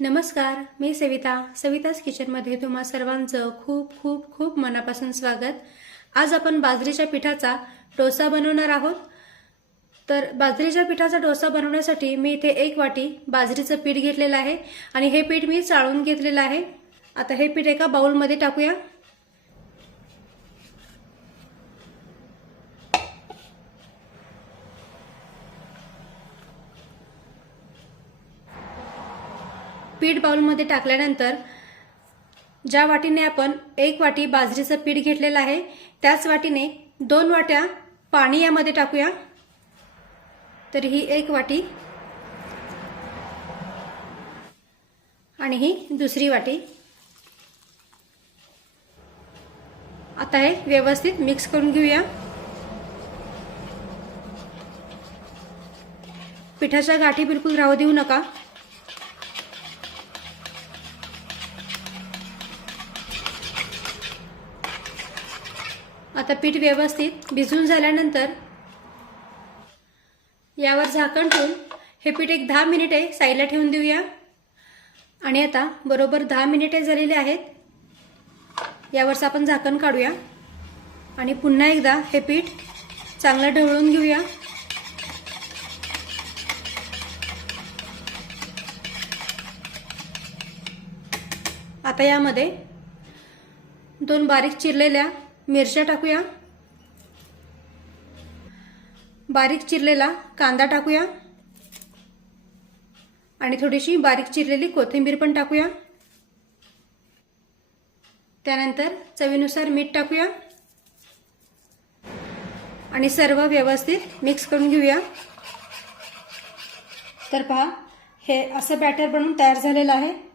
नमस्कार मी सविता. सविताज किचनमध्ये तुम्हा सर्वांचं खूप खूप खूप मनापासून स्वागत. आज आपण बाजरीच्या पिठाचा डोसा बनवणार आहोत. तर बाजरीच्या पिठाचा डोसा बनवण्यासाठी मी इथे एक वाटी बाजरीचं पीठ घेतलेलं आहे आणि हे पीठ मी चाळून घेतलेलं आहे. आता हे पीठ एका बाउलमध्ये टाकूया. पीठ बाउलमध्ये टाकल्यानंतर ज्या वाटीने आपण एक वाटी बाजरीचं पीठ घेतलेलं आहे त्याच वाटीने दोन वाट्या पाणी यामध्ये टाकूया. तर ही एक वाटी आणि ही दुसरी वाटी. आता हे व्यवस्थित मिक्स करून घेऊया. पिठाच्या गाठी बिलकुल राहू देऊ नका. आता पीठ व्यवस्थित भिजून झाल्यानंतर यावर झाकण ठेवून हे पीठ एक दहा मिनिटे साईडला ठेवून देऊया. आणि आता बरोबर दहा मिनिटे झालेले आहेत. यावरचं आपण झाकण काढूया. आणि पुन्हा एकदा हे पीठ चांगलं ढवळून घेऊया. आता यामध्ये दोन बारीक चिरलेल्या मिरच्या टाकूया. बारीक चिरलेला कांदा टाकूया. आणि थोडीशी बारीक चिरलेली कोथिंबीर पण टाकूया. त्यानंतर चवीनुसार मीठ टाकूया. आणि सर्व व्यवस्थित मिक्स करून घेऊया. तर पहा हे असं बॅटर बनवून तयार झालेलं आहे.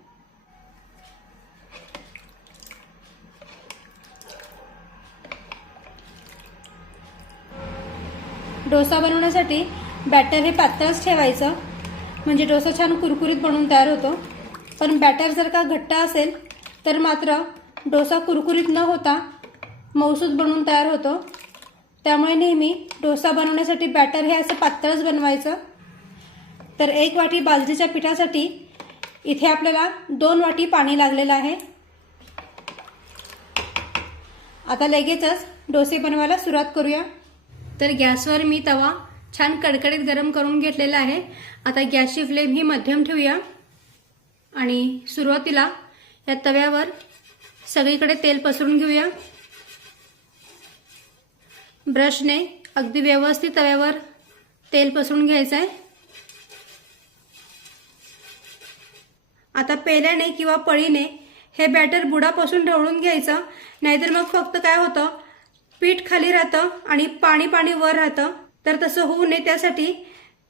डोसा बनवण्यासाठी बॅटर हे पातळच ठेवायचं. म्हणजे डोसा छान कुरकुरीत बनवून तयार होतो. पण बॅटर जर का घट्ट असेल तर मात्र डोसा कुरकुरीत न होता मौसूद बनवून तयार होतो. त्यामुळे नेहमी डोसा बनवण्यासाठी बॅटर हे असं पातळच बनवायचं. तर एक वाटी बाजरीच्या पिठासाठी इथे आपल्याला दोन वाटी पाणी लागलेलं आहे. आता लगेचच डोसे बनवायला सुरुवात करूया. तर गॅसवर मी तवा छान कडकडीत गरम करून घेतलेला आहे. आता गॅसची फ्लेम ही मध्यम ठेवूया. आणि सुरुवातीला या तव्यावर सगळीकडे तेल पसरून घेऊया. ब्रशने अगदी व्यवस्थित तव्यावर तेल पसरून घ्यायचं आहे. आता पेल्याने किंवा पळीने हे बॅटर बुडापासून ढवळून घ्यायचं. नाहीतर मग फक्त काय होतं? पीठ खाली राहतं आणि पाणी पाणी वर राहतं. तर तसं होऊ नये त्यासाठी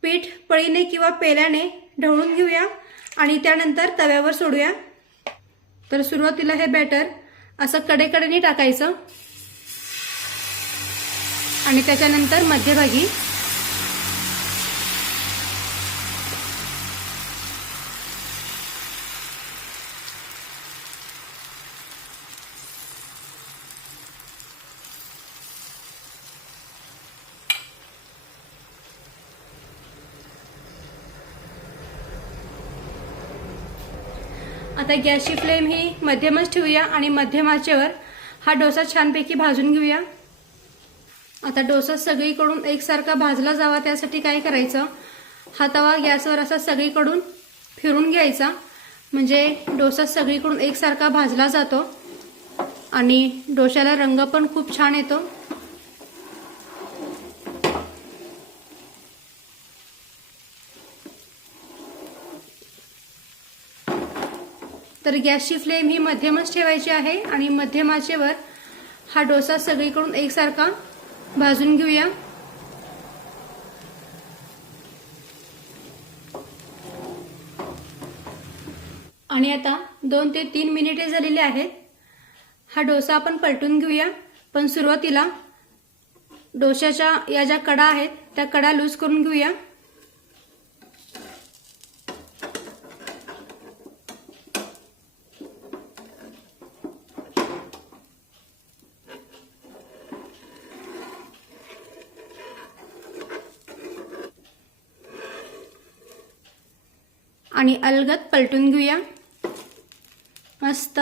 पीठ पळीने किंवा पेल्याने ढवळून घेऊया आणि त्यानंतर तव्यावर सोडूया. तर सुरुवातीला हे बॅटर असं कडेकडेने टाकायचं. आणि त्याच्यानंतर मध्यभागी आता गॅसची फ्लेम ही मध्यमच ठेवूया आणि मध्यम आचेवर हा डोसा छानपैकी भाजून घेऊया. आता डोसा सगळीकडून एकसारखा भाजला जावा त्यासाठी काय करायचं? हा तवा गॅसवर असा सगळीकडून फिरून घ्यायचा. म्हणजे डोसा सगळीकडून एकसारखा भाजला जातो आणि डोशाला रंग पण खूप छान येतो. तर गॅसची फ्लेम ही मध्यमच ठेवायची आहे आणि मध्यमाचेवर हा डोसा सगळीकडून एकसारखा भाजून घेऊया. आणि आता दोन ते तीन मिनिटे झालेली आहेत. हा डोसा आपण पलटून घेऊया. पण सुरुवातीला डोशाच्या या ज्या कडा आहेत त्या कडा लूज करून घेऊया. आणि अलगद पलटून घेऊया. मस्त.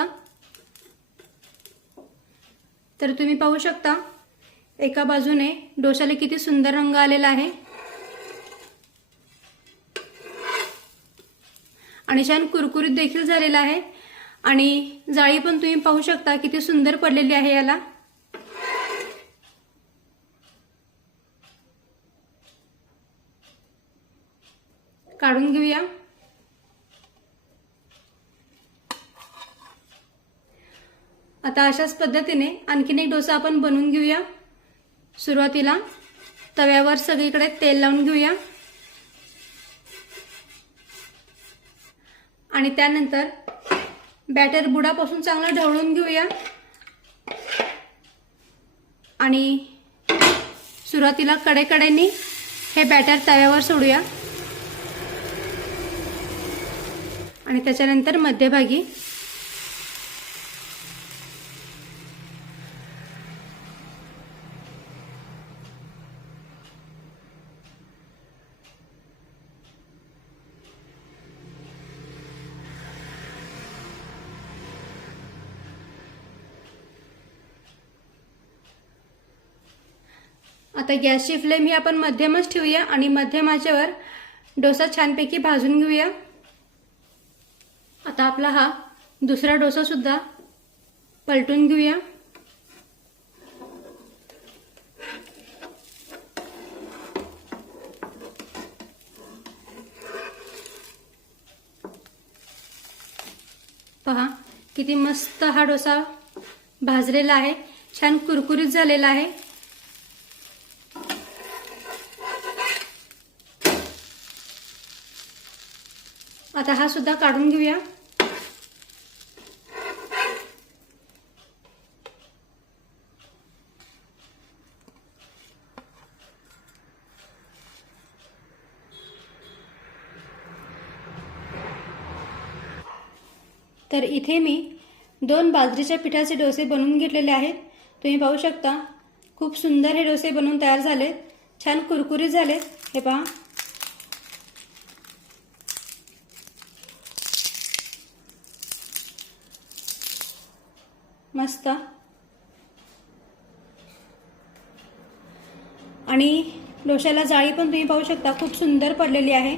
तर तुम्ही पाहू शकता एका बाजूने डोशाला किती सुंदर रंग आलेला आहे. आणि छान कुरकुरीत देखील झालेला आहे. आणि जाळी पण तुम्ही पाहू शकता किती सुंदर पडलेली आहे याला काढून घेऊया आता अशाच पद्धतीने आणखीन एक डोसा आपण बनवून घेऊया. सुरुवातीला तव्यावर सगळीकडे तेल लावून घेऊया. आणि त्यानंतर बॅटर बुडापासून चांगलं ढवळून घेऊया. आणि सुरुवातीला कडेकडेनी हे बॅटर तव्यावर सोडूया. आणि त्याच्यानंतर मध्यभागी आता गॅसची फ्लेम ही आपण मध्यमच ठेवूया आणि मध्यम आचेवर डोसा छानपैकी भाजून घेऊया. आता आपला हा दुसरा डोसा सुद्धा पलटून घेऊया. पहा किती मस्त हा डोसा भाजलेला आहे. छान कुरकुरीत झालेला आहे. आता हा सुद्धा काढून घेऊया. तर इथे मी दोन बाजरीच्या पिठाचे डोसे बनवून घेतलेले आहेत. तुम्ही पाहू शकता खूप सुंदर हे डोसे बनवून तयार झाले छान कुरकुरीत झाले हे पहा. मस्त. आणि डोश्याला जाळी पण तुम्ही पाहू शकता खूप सुंदर पडलेली आहे.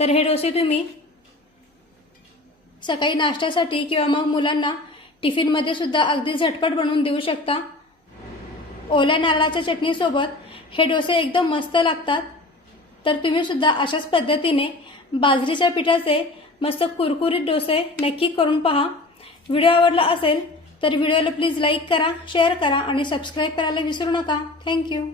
तर हे डोसे तुम्ही सकाळी नाश्त्यासाठी किंवा मग मुलांना टिफिनमध्ये सुद्धा अगदी झटपट बनवून देऊ शकता. ओल्या नारळाच्या चटणीसोबत हे डोसे एकदम मस्त लागतात. तर तुम्ही सुद्धा अशाच पद्धतीने बाजरीच्या पिठाचे मस्त कुरकुरीत डोसे नक्की करून पहा. व्हिडिओ आवडला असेल तर व्हिडिओला प्लीज लाईक करा शेअर करा आणि सबस्क्राईब करायला विसरू नका. थँक्यू